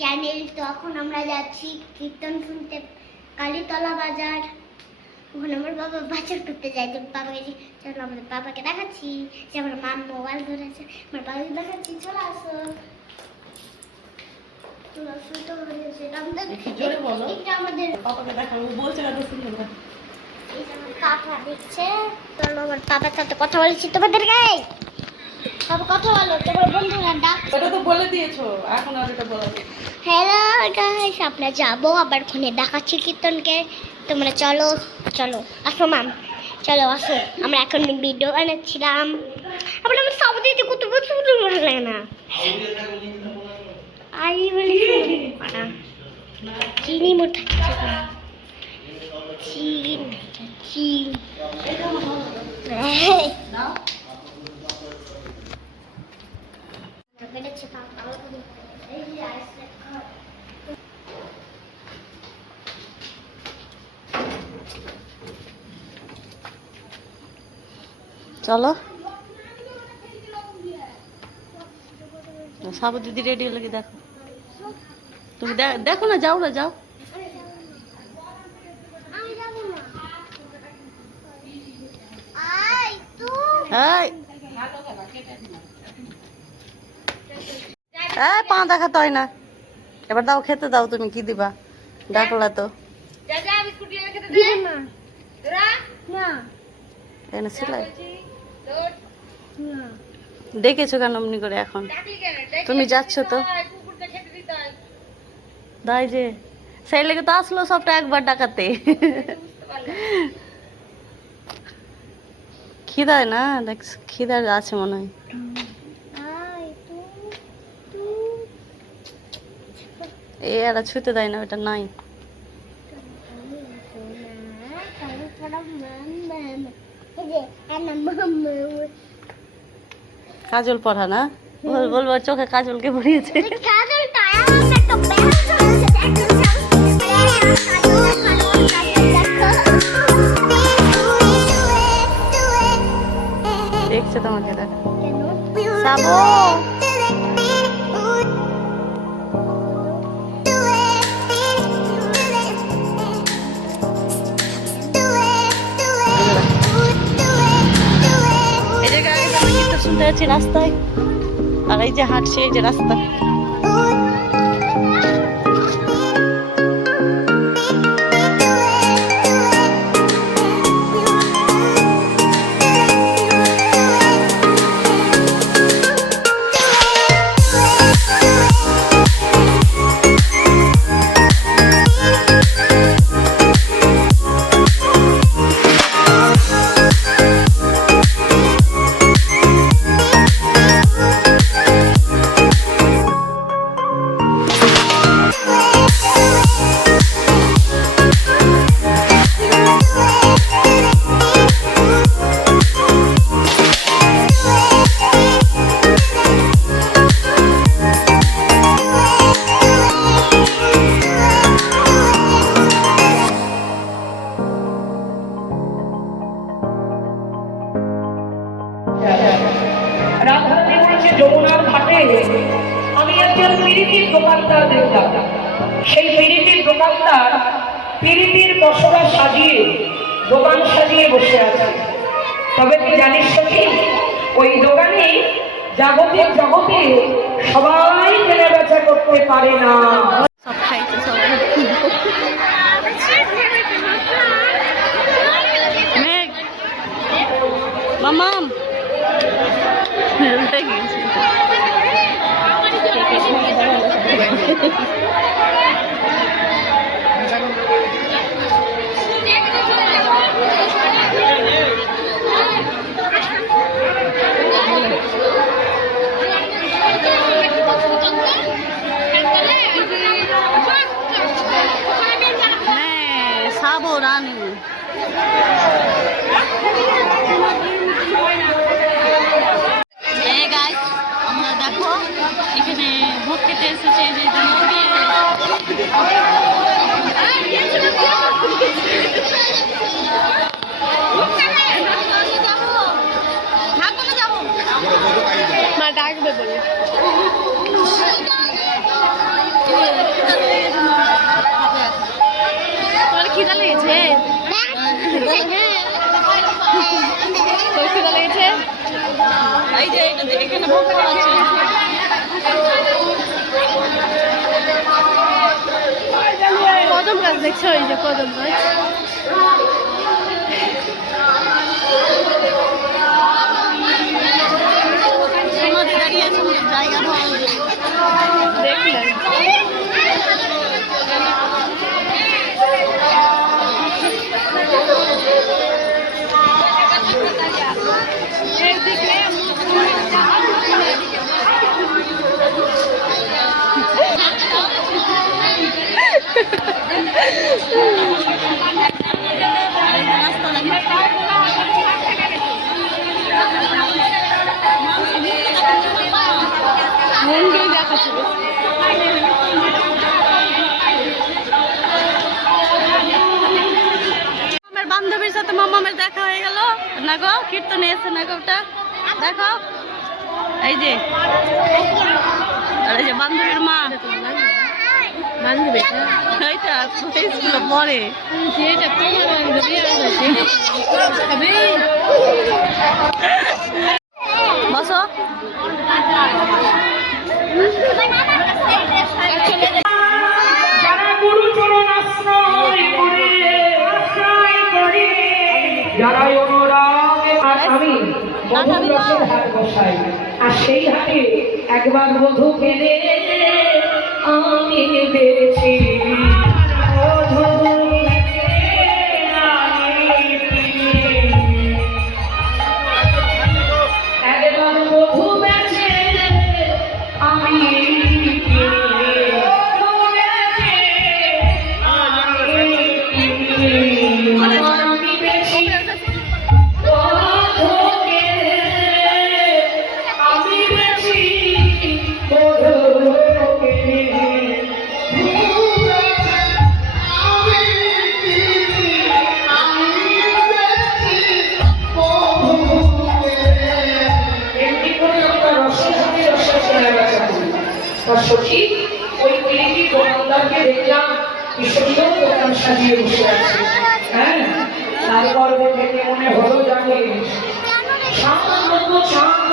Channel. তো এখন আমরা যাচ্ছি কীর্তন শুনতে কালীতলা বাজার। ওখানে আমার বাবা বাজার করতে যায়, তো বাবাকে চলো আমাদের বাবাকে দেখাচ্ছি যে আমার মা মোবাইল ধরেছে, আমার বাবাকে দেখাচ্ছি চলে আসো। আমাদের কাকা দেখছে, চলো আমার বাবার সাথে কথা বলছি তোমাদেরকে। বাবা কথা বলো, তোমার বন্ধুরা ডাক। ওটা তো বলে দিয়েছো, এখন আর এটা বলা নেই। হ্যালো গাইস, আমরা যাবো আবার ওখানে দেখাচ্ছি কীর্তনকে। তোমরা চলো চলো আসো মাম, চলো আসো। আমরা এখন ভিডিও বানাচ্ছিলাম। আবার আমার সাউদিতে কত বছর ভালো লাগে না। আই বলি চিনি মোটা চিন চিন চলো সাবু দিদি রেডি হলে কি দেখো, তুমি দেখো না, যাও না, যাও। পা দেখাতে হয় না, এবার দাও, খেতে দাও। তুমি কি দিবা? ডাকলা তো সেলাই ডেকেছো কেন অমনি করে? এখন তুমি যাচ্ছ তো দাই যে সেই লেগে তো আসলো সবটা একবার ডাকাতে। খিদায় না, দেখ খিদার আছে মনে হয়। এ এরা ছুতে দেয় না, ওটা নাই। কাজল পড়া না, বলবো চোখে কাজলকে পড়িয়েছে। দেখছে তোমাকে, দেখ সাবো। এই যে গাড়ি কীর্তন শুনতে যাচ্ছি রাস্তায়, আর এই যে হাঁটছে, এই যে রাস্তা। যমুনার ঘাটে আমি একজন পিরিতির দোকানদার দেখলাম। সেই পিরিতির দোকানদার পিরিতির পশরা সাজিয়ে দোকান সাজিয়ে বসে আছে। তবে কি জানিস সখী, ওই দোকানে জাগতিক জগতে সবাই কেনা বেচা করতে পারে না। মামাম সাবো রানী। আমরা দেখো এখানে ভোট খেতে এসেছে, মা ডাকবে বলে। এখানে ভোগ খাওয়াচ্ছে। কদম গাছ দেখছো? এই যে কদম গাছ। সমাধি দাঁড়িয়েছে জায়গা ভালো দেখলেন? মন্দির দেখাচ্ছে। আমার বান্ধবীর সাথে মামামের দেখা হয়ে গেল না গো, কীর্তনে এসে না গো, ওটা দেখো এই যে, আর এই যে বান্ধবীর মা, বান্ধবী এইটা স্কুলে পড়ে। এটা তোমার বান্ধবী বসো। যারা গুরুচরণ আশ্রয় করে, যারা অনুরাগে, আর আমি মধুর রসের হাট বসাই, আর সেই হাটে একবার মধু পেলে আমি পেয়েছি। একবার মধু বেচে আমি সখী ওই পিড়িতি দোকানদারকে দেখলাম কি সুন্দর দোকান সাজিয়ে বসে আছে। হ্যাঁ, তারপর দেখে মনে হলো জানি সামান্য ছান্দ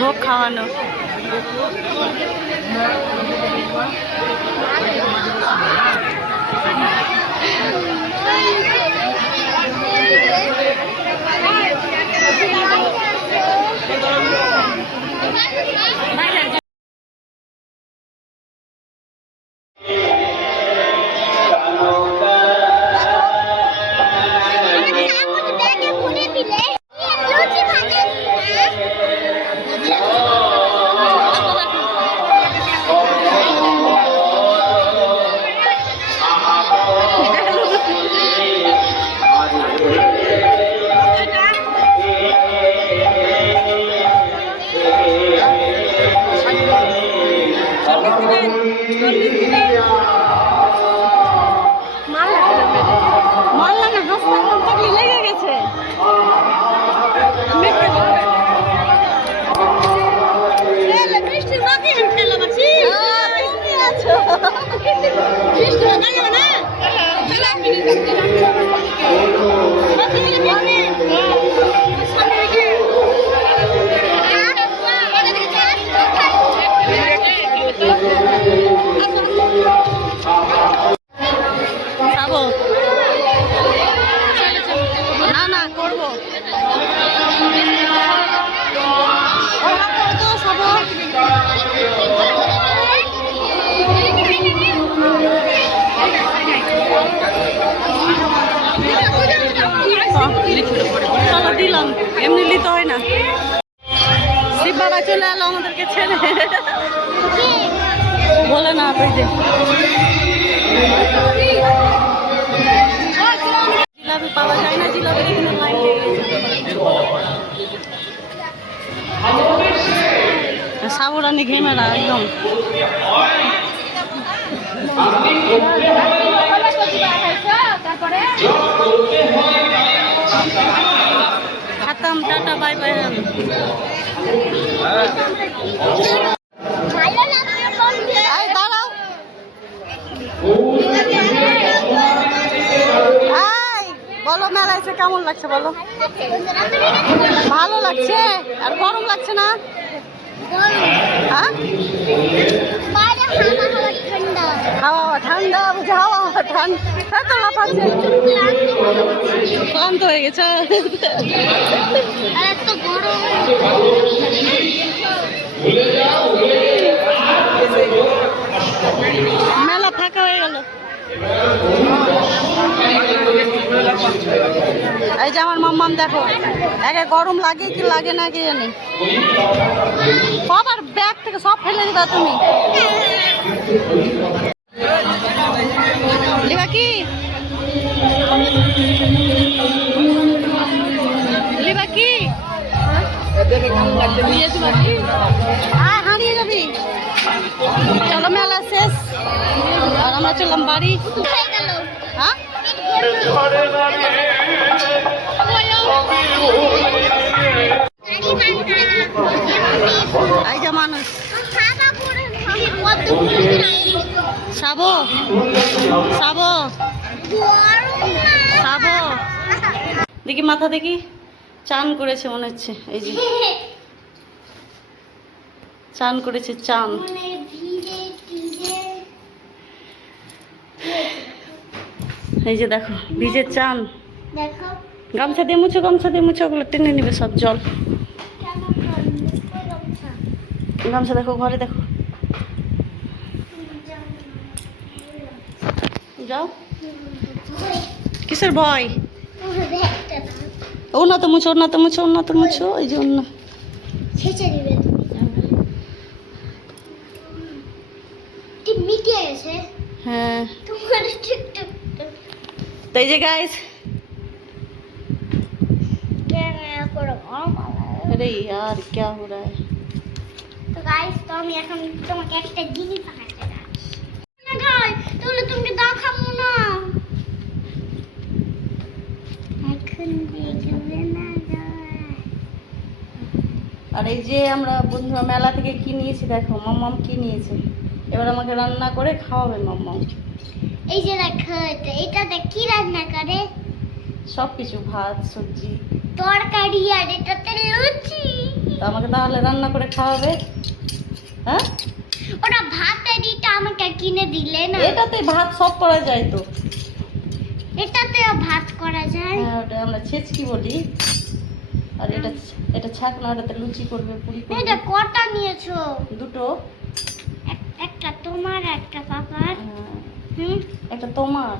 ভোগ খাওয়ানো। মারলাম না, হাসপাতাল থাকলে লেগে গেছে। বৃষ্টির মাঝে খেলা পাচ্ছি, তুমি আছো বৃষ্টি না না না না করবো চলো দিলাম, এমনি নিতে হয় না। শিব বাবা চলে এলো আমাদেরকে ছেড়ে। বলে না তুই যে জিলাপি পাওয়া যায় না, জিলাপি এখানে লাইন লেগে গেছে। সাবুরানি ঘেমেরা একদম। খাতাম, টাটা, বাই বাই। ভালো লাগছে বন্ধু। এই দাঁড়াও, এই বলো মেলা এসে কেমন লাগছে বলো। ভালো লাগছে আর গরম লাগছে না? হ্যাঁ, হাওয়া ঠান্ডা বুঝে, হাওয়া ঠান্ডা তো লাফাচ্ছে। ক্লান্ত হয়ে গেছে। মেলা ফাঁকা হয়ে গেল। এই যে আমার মাম্মাম দেখো, একে গরম লাগে কি লাগে না কি জানি। সবার ব্যাগ থেকে সব ফেলে দিবা তুমি। লিবা কি লিবা কি হারিয়ে যাবি। চলো মেলা শেষ আর আমরা চললাম বাড়ি। হ্যাঁ, এই যে মানুষ সাবো সাবো সাবো দেখি, মাথা দেখি চান করেছে মনে হচ্ছে। এই যে চান করেছে, চান। এই যে দেখো ভিজে চান। গামছা দিয়ে মুছো, গামছা দিয়ে মুছো, ওগুলো টেনে নেবে সব জল। গামছা দেখো, ঘরে দেখো, যাও। কিসের ভয়? ও না তো মুছো, না তো মুছো, না তো মুছো। এই যে অন্য ছেঁচে দিবে তুমি। মিটিয়ে গেছে। হ্যাঁ, তোমার টিকটক তো এই যে গাইস, अरे यार क्या हो रहा है। তো গাইস, তো আমি এখন তোমাকে একটা জিনিস দেখাতে যাচ্ছি। না গাইস, তাহলে তুমি দেখাবো না। এখন দেখবে না গাইস। আর এই যে আমরা বন্ধুরা মেলা থেকে কি নিয়েছি দেখো, মাম্মাম কি নিয়েছে। এবার আমাকে রান্না করে খাওয়াবে মাম্মাম। এই যে দেখো, এটা কি রান্না করে? সব কিছু, ভাত, সবজি, তরকারি, আর এটাতে লুচি। তো আমাকে তাহলে রান্না করে খাওয়াবে। হ্যাঁ, ওটা ভাতের ইটা আমাকে কিনে দিলে না। এটাতে ভাত সব করা যায় তো। এটাতেও ভাত করা যায়। হ্যাঁ, ওটা আমরা ছেচকি বলি। আর এটা ছাকনা, ওটাতে লুচি করবে, পুরি করবে। এটা কটা নিয়েছো? দুটো। একটা তোমার, একটা পাপার। একটা তোমার।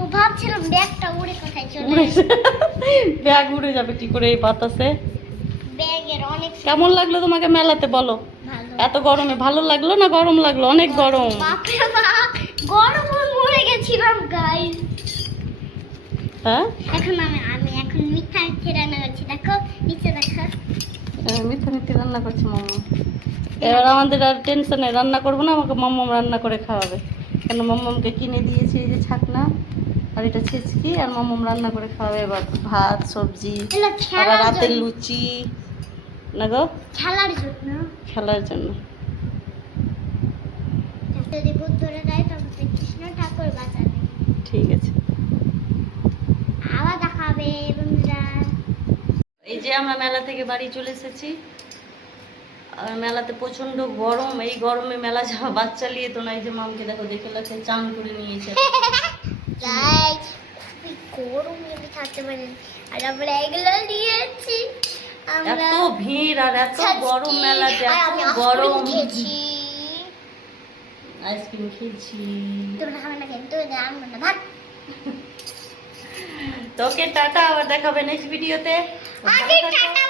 ও ভাবছিলাম ব্যাগটা উড়ে কোথায় চলে উড়ে গেছে। ব্যাগ উড়ে যাবে কি করে এই বাতাসে। ব্যাগের অনেক কেমন লাগলো তোমাকে মেলাতে বলো? ভালো। এত গরমে ভালো লাগলো না গরম লাগলো? অনেক গরম। বাপরে বাপ, গরমে মরে গেছিলাম গাইস। হ্যাঁ, এখন আমি এখন মিঠা মিঠে রান্না করছি। দেখো নিচে দেখো। মিথ্যা মিথ্যে রান্না করছে মাম্মা। এবার আমাদের আর টেনশনে রান্না করবো না, আমাকে মাম্মাম রান্না করে খাওয়াবে। কেন মাম্মামকে কিনে দিয়েছি এই যে ছাকনা আর এটা ছেচকি, আর মাম্মাম রান্না করে খাওয়াবে। এবার ভাত, সবজি, এগুলো আবার খেলার রাতের জন্য। লুচি না গো, খেলার জন্য। খেলার জন্য। যদি ভূত ধরে দেয় তবে কৃষ্ণ ঠাকুর বাঁচাবে। ঠিক আছে, আবার দেখাবে বন্ধুরা। এই যে আমরা মেলা থেকে বাড়ি চলে এসেছি। আর মেলাতে প্রচন্ড গরম, এই গরমে মেলা যাওয়া বাচ্চা নিয়ে তো না। এই যে মামকে দেখো, দেখে লাগছে চান করে নিয়েছে। গাইস, খুবই গরমে আমি থাকতে পারি না। আর আমরা এগুলো নিয়েছি। আমরা এত ভিড় আর এত গরম মেলাতে, আর এত আমি গরম। খেয়েছি। আইসক্রিম খেয়েছি। তোমরা খাবে না কেন? তোমরা আনবো না, ভাত। তোকে টাটা, আবার দেখাবে নেক্সট ভিডিওতে। আগে টাটা